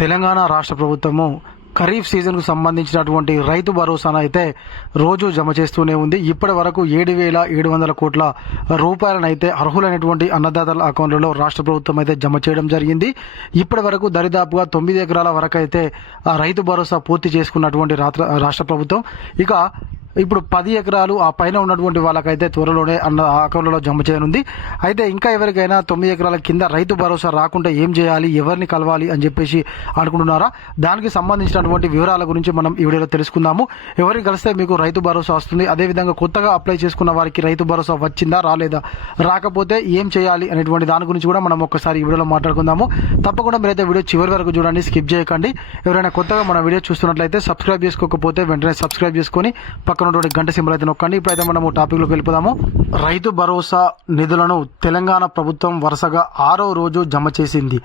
తెలంగాణ రాష్ట్ర ప్రభుత్వము ఖరీఫ్ సీజన్కు సంబంధించినటువంటి రైతు భరోసాను అయితే రోజు జమ చేస్తూనే ఉంది. ఇప్పటి వరకు 7,700 కోట్ల రూపాయలను అయితే అర్హులైనటువంటి అన్నదాతల అకౌంట్లలో రాష్ట్ర ప్రభుత్వం అయితే జమ చేయడం జరిగింది. ఇప్పటి వరకు దరిదాపుగా 9 ఎకరాల వరకు అయితే ఆ రైతు భరోసా పూర్తి చేసుకున్నటువంటి రాష్ట్ర ప్రభుత్వం ఇక ఇప్పుడు 10 ఎకరాలు ఆ పైన ఉన్నటువంటి వాళ్ళకైతే త్వరలోనే అకౌంట్లలో జమ చేయనుంది. అయితే ఇంకా ఎవరికైనా 9 ఎకరాల కింద రైతు భరోసా రాకుంటే ఏం చేయాలి, ఎవరిని కలవాలి అని చెప్పేసి అనుకుంటున్నారా? దానికి సంబంధించినటువంటి వివరాల గురించి మనం ఈ వీడియోలో తెలుసుకుందాము. ఎవరిని కలిస్తే మీకు రైతు భరోసా వస్తుంది, అదేవిధంగా కొత్తగా అప్లై చేసుకున్న వారికి రైతు భరోసా వచ్చిందా రాలేదా, రాకపోతే ఏం చేయాలి అనేటువంటి దాని గురించి కూడా మనం ఒక్కసారి ఈ వీడియోలో మాట్లాడుకుందాము. తప్పకుండా మీరైతే వీడియో చివరి వరకు చూడండి, స్కిప్ చేయకండి. ఎవరైనా కొత్తగా మన వీడియో చూస్తున్నట్లయితే సబ్స్క్రైబ్ చేసుకోకపోతే వెంటనే సబ్స్క్రైబ్ చేసుకొని ఉన్నటువంటి గంట సింబల్ అయితే నొక్కండి. ఇప్పుడైతే మనము టాపిక్ లోకి వెళ్ళిపోదాము. రైతు భరోసా నిధులను తెలంగాణ ప్రభుత్వం వరుసగా 6వ రోజు జమ చేసింది.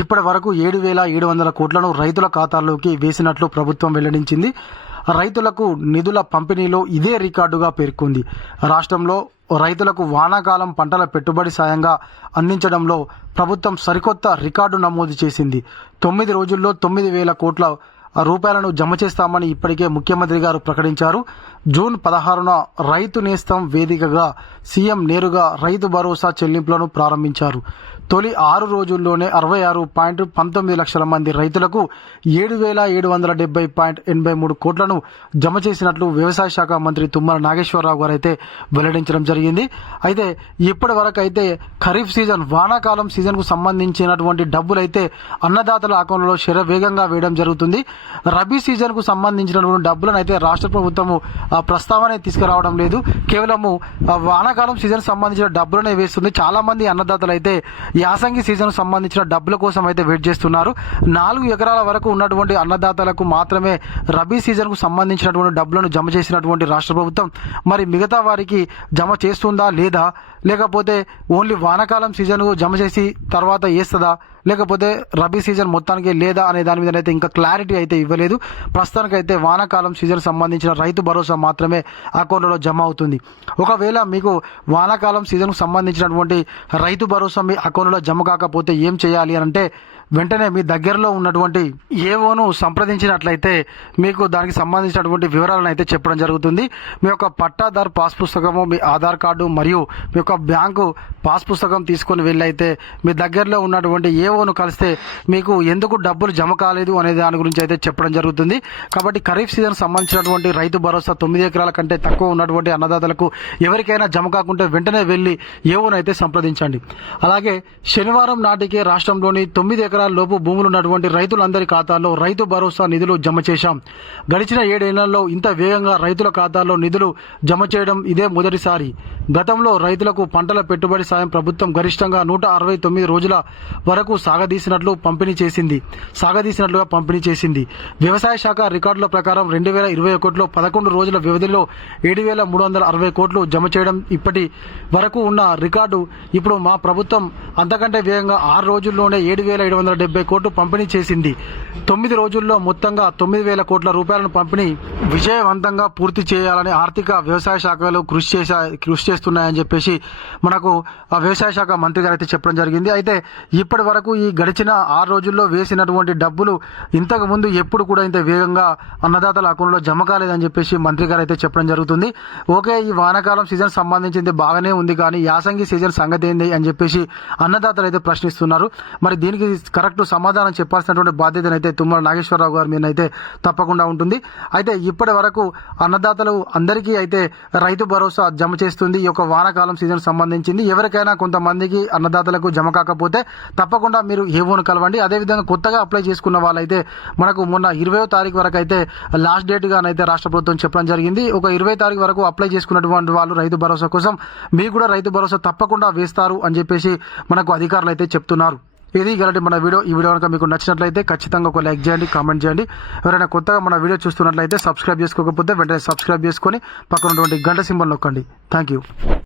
ఇప్పటి వరకు 7,700 కోట్లను రైతుల ఖాతాల్లోకి వేసినట్లు ప్రభుత్వం వెల్లడించింది. రైతులకు నిధుల పంపిణీలో ఇదే రికార్డుగా పేర్కొంది. రాష్ట్రంలో రైతులకు వానాకాలం పంటల పెట్టుబడి సాయంగా అందించడంలో ప్రభుత్వం సరికొత్త రికార్డు నమోదు చేసింది. 9 రోజుల్లో 9,000 కోట్ల రూపాయలను జమ చేస్తామని ఇప్పటికే ముఖ్యమంత్రి గారు ప్రకటించారు. జూన్ 16న రైతు నేస్తం వేదికగా సీఎం నేరుగా రైతు భరోసా చెల్లింపులను ప్రారంభించారు. తొలి 6 రోజుల్లోనే 66.19 లక్షల మంది రైతులకు 7,770.83 కోట్లను జమ చేసినట్లు వ్యవసాయ శాఖ మంత్రి తుమ్మల నాగేశ్వరరావు గారు అయితే వెల్లడించడం జరిగింది. అయితే ఇప్పటి వరకు అయితే ఖరీఫ్ సీజన్ వానాకాలం సీజన్కు సంబంధించినటువంటి డబ్బులు అయితే అన్నదాతల అకౌంట్లలో శరవేగంగా వేయడం జరుగుతుంది. రబీ సీజన్కు సంబంధించినటువంటి డబ్బులను అయితే రాష్ట్ర ప్రభుత్వము ప్రస్తావన తీసుకురావడం లేదు. కేవలము వానాకాలం సీజన్ సంబంధించిన డబ్బులనే వేస్తుంది. చాలా మంది అన్నదాతలు అయితే యాసంగి సీజన్ సంబంధించిన డబ్బుల కోసం అయితే వెయిట్ చేస్తున్నారు. 4 ఎకరాల వరకు ఉన్నటువంటి అన్నదాతలకు మాత్రమే రబీ సీజన్కు సంబంధించినటువంటి డబ్బులను జమ చేసినటువంటి రాష్ట్ర ప్రభుత్వం మరి మిగతా వారికి జమ చేస్తుందా లేదా, లేకపోతే ఓన్లీ వానాకాలం సీజన్కు జమ చేసి తర్వాత వేస్తుందా, లేకపోతే రబీ సీజన్ మొత్తానికి లేదా అనే దాని మీద అయితే ఇంకా క్లారిటీ అయితే ఇవ్వలేదు. ప్రస్తుతానికైతే వానాకాలం సీజన్ సంబంధించిన రైతు భరోసా మాత్రమే అకౌంట్లో జమ అవుతుంది. ఒకవేళ మీకు వానాకాలం సీజన్కు సంబంధించినటువంటి రైతు భరోసా మీ అకౌంట్లో జమ కాకపోతే ఏం చేయాలి అని అంటే వెంటనే మీ దగ్గరలో ఉన్నటువంటి ఏవోను సంప్రదించినట్లయితే మీకు దానికి సంబంధించినటువంటి వివరాలను అయితే చెప్పడం జరుగుతుంది. మీ యొక్క పట్టాదారు పాస్ పుస్తకము, మీ ఆధార్ కార్డు మరియు మీ యొక్క బ్యాంకు పాస్ పుస్తకం తీసుకొని వెళ్ళైతే మీ దగ్గరలో ఉన్నటువంటి ఏవోను కలిస్తే మీకు ఎందుకు డబ్బులు జమ కాలేదు అనే దాని గురించి అయితే చెప్పడం జరుగుతుంది. కాబట్టి ఖరీఫ్ సీజన్ సంబంధించినటువంటి రైతు భరోసా 9 ఎకరాల కంటే తక్కువ ఉన్నటువంటి అన్నదాతలకు ఎవరికైనా జమ కాకుంటే వెంటనే వెళ్ళి ఏవోను అయితే సంప్రదించండి. అలాగే శనివారం నాటికే రాష్ట్రంలోని 9 ఎకరాల లోపు భూములు ఉన్నటువంటి రైతులందరి ఖాతాల్లో రైతు భరోసా నిధులు జమ చేశాం. గడిచిన 7 ఏళ్లలో ఇంత వేగంగా రైతుల ఖాతాల్లో నిధులు జమ చేయడం ఇదే మొదటిసారి. గతంలో రైతులకు పంటల పెట్టుబడి సాయం ప్రభుత్వం గరిష్టంగా 169 రోజుల వరకు సాగదీసినట్లుగా పంపిణీ చేసింది. వ్యవసాయ శాఖ రికార్డుల ప్రకారం 2021లో 11 రోజుల వ్యవధిలో 7,360 కోట్లు జమ చేయడం ఇప్పటి వరకు ఉన్న రికార్డు. ఇప్పుడు మా ప్రభుత్వం అంతకంటే వేగంగా 6 రోజుల్లోనే 7,770 కోట్లు పంపిణీ చేసింది. 9 రోజుల్లో మొత్తంగా 9,000 కోట్ల రూపాయలను పంపిణీ విజయవంతంగా పూర్తి చేయాలని ఆర్థిక వ్యవసాయ శాఖలు కృషి చేస్తున్నాయని చెప్పేసి మనకు వ్యవసాయ శాఖ మంత్రి గారు అయితే చెప్పడం జరిగింది. అయితే ఇప్పటి వరకు ఈ గడిచిన 6 రోజుల్లో వేసినటువంటి డబ్బులు ఇంతకు ముందు ఎప్పుడు కూడా ఇంత వేగంగా అన్నదాతల అకౌంట్లో జమ కాలేదని చెప్పేసి మంత్రి గారు అయితే చెప్పడం జరుగుతుంది. ఓకే, ఈ వానాకాలం సీజన్ సంబంధించింది బాగానే ఉంది, కానీ యాసంగి సీజన్ సంగతి ఏంది అని చెప్పేసి అన్నదాతలు అయితే ప్రశ్నిస్తున్నారు. మరి దీనికి కరెక్ట్ సమాధానం చెప్పాల్సినటువంటి బాధ్యతనైతే తుమ్మల నాగేశ్వరరావు గారి మీద అయితే తప్పకుండా ఉంటుంది. అయితే ఇప్పటి వరకు అన్నదాతలు అందరికీ అయితే రైతు భరోసా జమ చేస్తుంది. ఈ యొక్క వానాకాలం సీజన్ సంబంధించింది. ఎవరికైనా కొంతమందికి అన్నదాతలకు జమ కాకపోతే తప్పకుండా మీరు ఏవోను కలవండి. అదేవిధంగా కొత్తగా అప్లై చేసుకున్న వాళ్ళైతే మనకు మొన్న 20వ తారీఖు వరకు అయితే లాస్ట్ డేట్ గానైతే రాష్ట్ర ప్రభుత్వం చెప్పడం జరిగింది. ఒక 20 తారీఖు వరకు అప్లై చేసుకున్నటువంటి వాళ్ళు రైతు భరోసా కోసం మీకు కూడా రైతు భరోసా తప్పకుండా వేస్తారు అని చెప్పేసి మనకు అధికారులు అయితే చెప్తున్నారు. ఇది కాబట్టి మన వీడియో. ఈ వీడియో కనుక మీకు నచ్చినట్లయితే ఖచ్చితంగా ఒక లైక్ చేయండి, కామెంట్ చేయండి. ఎవరైనా కొత్తగా మన వీడియో చూస్తున్నట్లయితే సబ్స్క్రైబ్ చేసుకోకపోతే వెంటనే సబ్స్క్రైబ్ చేసుకొని పక్కన ఉన్నటువంటి గంట సింబల్ నొక్కండి. Thank you.